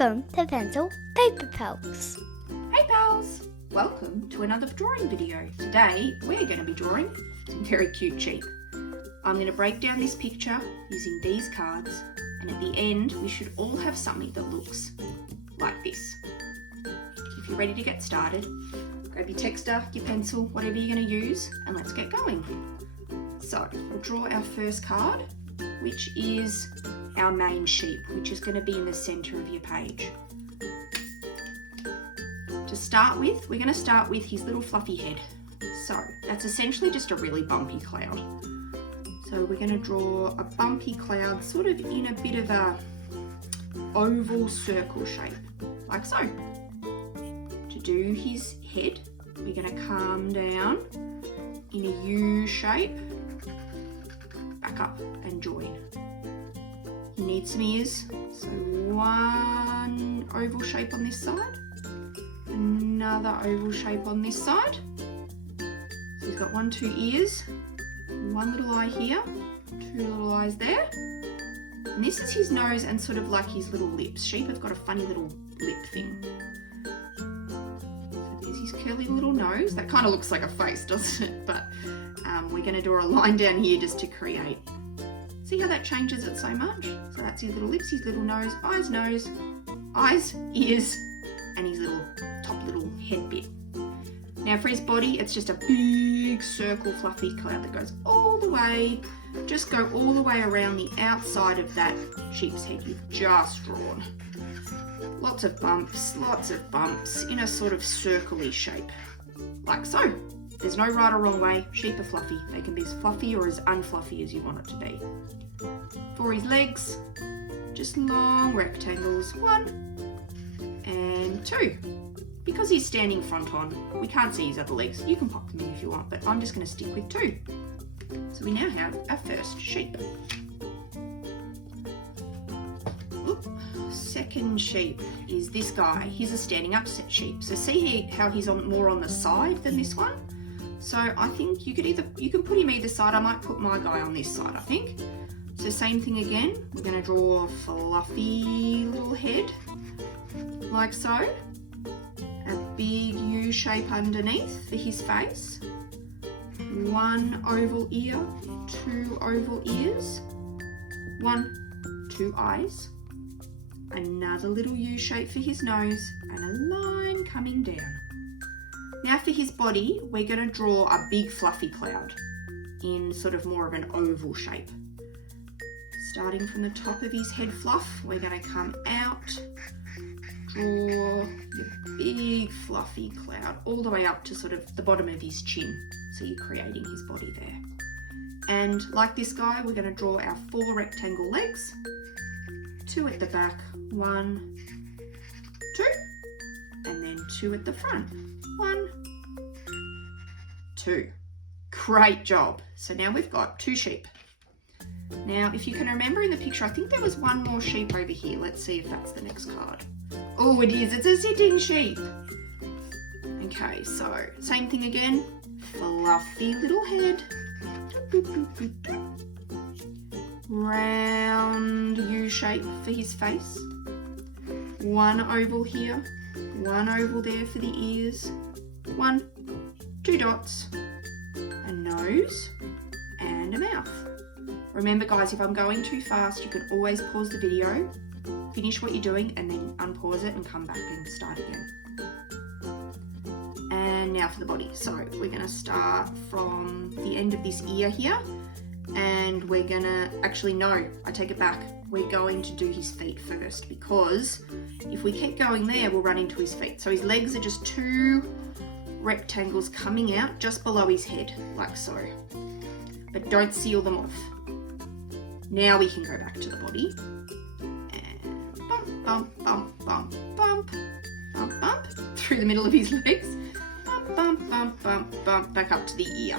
Welcome to Pencil Paper Pals. Hey pals! Welcome to another drawing video. Today we're going to be drawing some very cute sheep. I'm going to break down this picture using these cards, and at the end we should all have something that looks like this. If you're ready to get started, grab your texter, your pencil, whatever you're going to use, and let's get going. So we'll draw our first card, which is our main sheep, which is going to be in the centre of your page. To start with, we're going to start with his little fluffy head. So that's essentially just a really bumpy cloud. So we're going to draw a bumpy cloud sort of in a bit of a oval circle shape, like so. To do his head, we're going to come down in a U shape, back up and join. You need some ears, so one oval shape on this side, another oval shape on this side. So he's got 2 ears, one little eye here, 2 little eyes there. And this is his nose and sort of like his little lips. Sheep have got a funny little lip thing. So there's his curly little nose. That kind of looks like a face, doesn't it? But we're going to draw a line down here just to create. See how that changes it so much? So that's his little lips, his little nose, eyes, ears, and his little top little head bit. Now for his body, it's just a big circle fluffy cloud that goes all the way, just go all the way around the outside of that sheep's head you've just drawn. Lots of bumps in a sort of circle-y shape, like so. There's no right or wrong way. Sheep are fluffy. They can be as fluffy or as unfluffy as you want it to be. For his legs, just long rectangles, 1 and 2. Because he's standing front on, we can't see his other legs. You can pop them in if you want, but I'm just going to stick with 2. So we now have our first sheep. Second sheep is this guy. He's a standing up sheep. So see how he's more on the side than this one? So I think you can put him either side. I might put my guy on this side, I think. So same thing again. We're going to draw a fluffy little head, like so. A big U shape underneath for his face. 1 oval ear, 2 oval ears, 1, 2 eyes. Another little U shape for his nose, and a line coming down. Now for his body, we're going to draw a big fluffy cloud in sort of more of an oval shape. Starting from the top of his head fluff, we're going to come out, draw the big fluffy cloud all the way up to sort of the bottom of his chin. So you're creating his body there. And like this guy, we're going to draw our 4 rectangle legs, 2 at the back, 1, 2, and then 2 at the front. 1, 2. Great job. So now we've got 2 sheep. Now, if you can remember in the picture, I think there was 1 more sheep over here. Let's see if that's the next card. Oh, it is. It's a sitting sheep. Okay, so same thing again. Fluffy little head. Round U shape for his face. 1 oval here. 1 oval there for the ears. 1, 2 dots. A nose and a mouth. Remember guys, if I'm going too fast, you can always pause the video, finish what you're doing, and then unpause it and come back and start again. And now for the body. So we're going to start from the end of this ear here, and we're going to, actually no, I take it back. We're going to do his feet first, because if we keep going there, we'll run into his feet. So his legs are just 2 rectangles coming out just below his head, like so. But don't seal them off. Now we can go back to the body. And bump, bump, bump, bump, bump, bump, bump, through the middle of his legs. Bump, bump, bump, bump, bump, back up to the ear.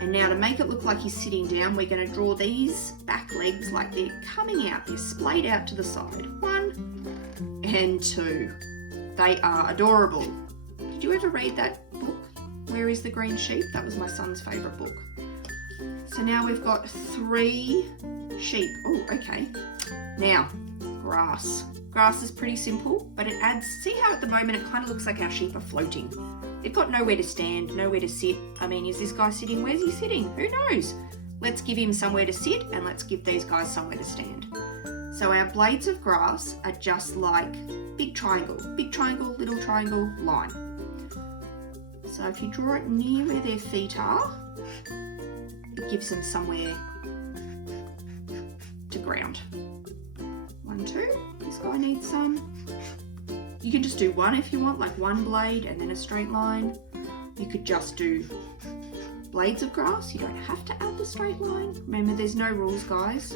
And now to make it look like he's sitting down, we're going to draw these back legs like they're coming out. They're splayed out to the side. 1 and 2. They are adorable. Did you ever read that book, Where is the Green Sheep? That was my son's favourite book. So now we've got 3 sheep. Oh, okay. Now, grass. grass is pretty simple, but it adds, see how at the moment it kind of looks like our sheep are floating. They've got nowhere to stand, nowhere to sit. I mean, is this guy sitting? Where's he sitting? Who knows? Let's give him somewhere to sit and let's give these guys somewhere to stand. So our blades of grass are just like big triangle, little triangle, line. So if you draw it near where their feet are, it gives them somewhere to ground. 1, 2, this guy needs some. You can just do one if you want, like one blade and then a straight line. You could just do blades of grass. You don't have to add the straight line. Remember, there's no rules, guys.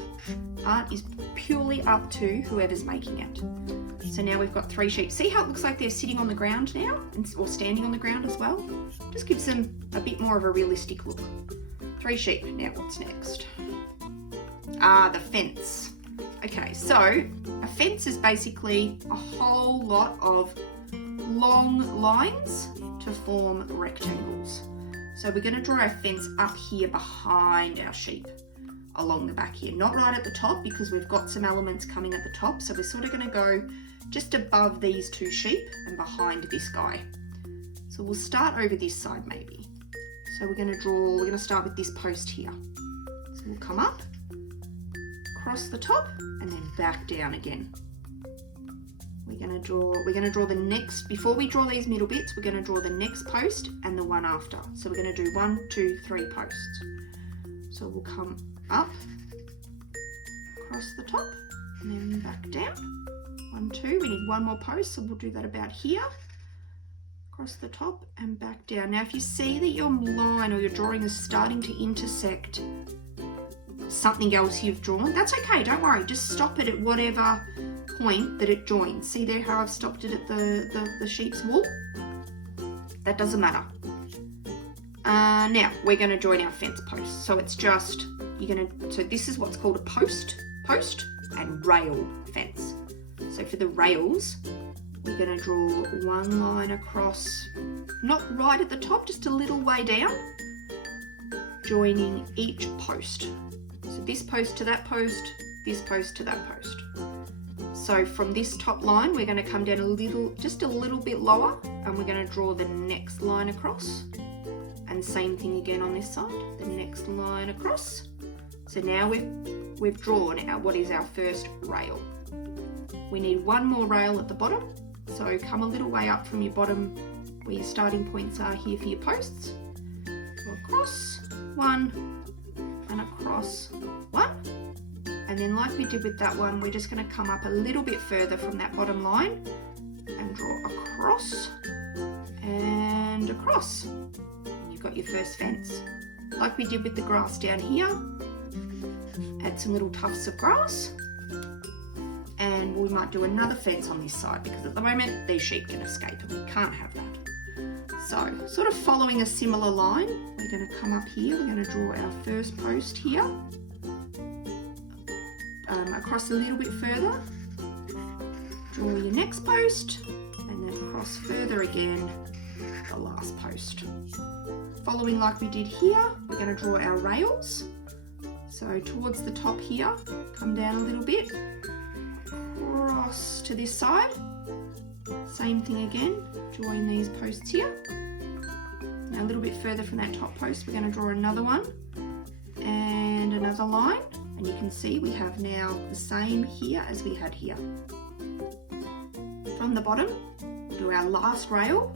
Art is purely up to whoever's making it. So now we've got 3 sheep. See how it looks like they're sitting on the ground now, or standing on the ground as well? Just gives them a bit more of a realistic look. 3 sheep. Now what's next? The fence. Okay, so a fence is basically a whole lot of long lines to form rectangles. So we're going to draw our fence up here behind our sheep, along the back here. Not right at the top because we've got some elements coming at the top. So we're sort of going to go just above these 2 sheep and behind this guy. So we'll start over this side maybe. So we're going to start with this post here. So we'll come up, across the top, and then back down again. We're going to draw the next, before we draw these middle bits, we're going to draw the next post and the one after. So we're going to do 1, 2, 3 posts. So we'll come up, across the top, and then back down. 1, 2, we need 1 more post, so we'll do that about here. Across the top and back down. Now if you see that your line or your drawing is starting to intersect something else you've drawn, that's okay, don't worry, just stop it at whatever point that it joins. See there how I've stopped it at the sheep's wool? That doesn't matter. Now we're going to join our fence posts. So it's just, so this is what's called a post and rail fence. So for the rails, we're going to draw 1 line across, not right at the top, just a little way down, joining each post. So this post to that post, this post to that post. So from this top line, we're going to come down just a little bit lower, and we're going to draw the next line across. And same thing again on this side, the next line across. So now we've drawn what is our first rail. We need 1 more rail at the bottom. So come a little way up from your bottom where your starting points are here for your posts. Go across 1 and across 1. And then like we did with that one, we're just going to come up a little bit further from that bottom line and draw across and across. And you've got your first fence. Like we did with the grass down here, add some little tufts of grass. And we might do another fence on this side because at the moment these sheep can escape and we can't have that. So sort of following a similar line, we're going to come up here, we're going to draw our first post here. Across a little bit further, draw your next post, and then across further again, the last post. Following like we did here, we're going to draw our rails. So towards the top here, come down a little bit, across to this side, same thing again, join these posts here. Now a little bit further from that top post, we're going to draw another one and another line. And you can see we have now the same here as we had here. From the bottom, we'll do our last rail.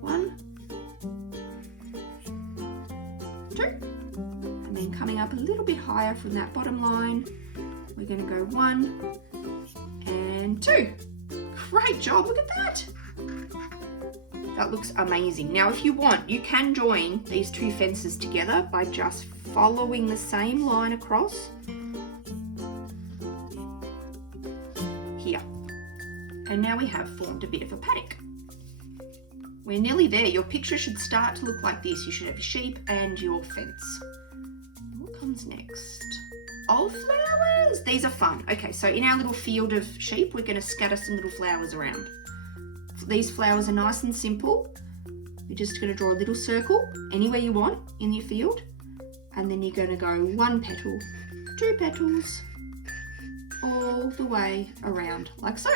1, 2. And then coming up a little bit higher from that bottom line, we're going to go 1 and 2. Great job, look at that. That looks amazing. Now if you want, you can join these 2 fences together by just following the same line across here. And now we have formed a bit of a paddock. We're nearly there. Your picture should start to look like this. You should have your sheep and your fence. What comes next? Oh, flowers! These are fun. Okay, so in our little field of sheep, we're going to scatter some little flowers around. These flowers are nice and simple. You're just going to draw a little circle anywhere you want in your field. And then you're going to go 1 petal, 2 petals, all the way around like so.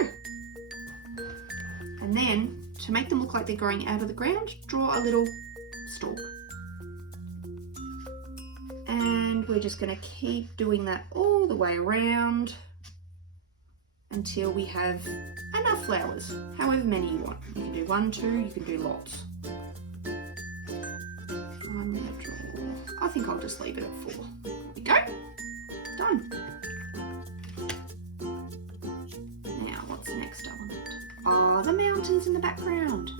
And then to make them look like they're growing out of the ground, draw a little stalk. And we're just going to keep doing that all the way around until we have enough flowers, however many you want. You can do 1, 2, you can do lots. I'm going to draw, I think I'll just leave it at 4. There we go. Done. Now, what's the next element? Oh, the mountains in the background.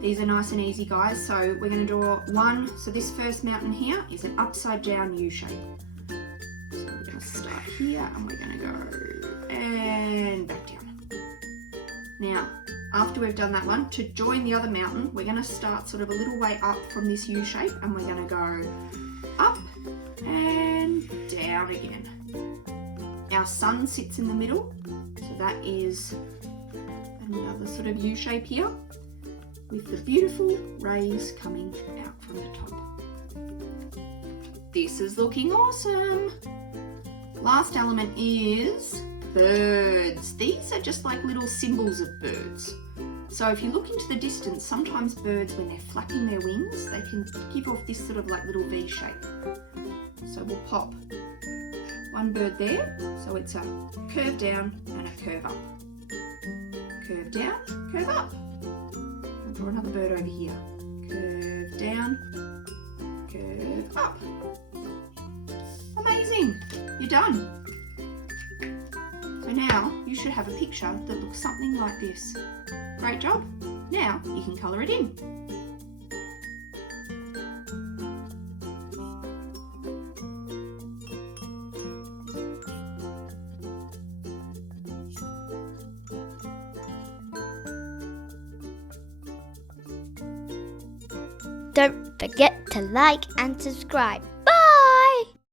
These are nice and easy, guys. So we're going to draw one. So this first mountain here is an upside down U shape. So we're going to start here and we're going to go and back down. Now, after we've done that one, to join the other mountain, we're going to start sort of a little way up from this U shape and we're going to go up and down again. Our sun sits in the middle, so that is another sort of U shape here with the beautiful rays coming out from the top. This is looking awesome. Last element is birds. These are just like little symbols of birds. So if you look into the distance, sometimes birds, when they're flapping their wings, they can give off this sort of like little V shape. So we'll pop one bird there. So it's a curve down and a curve up. Curve down, curve up. We'll draw another bird over here. Curve down, curve up. Amazing, you're done. So now you should have a picture that looks something like this. Great job. Now you can colour it in. Don't forget to like and subscribe.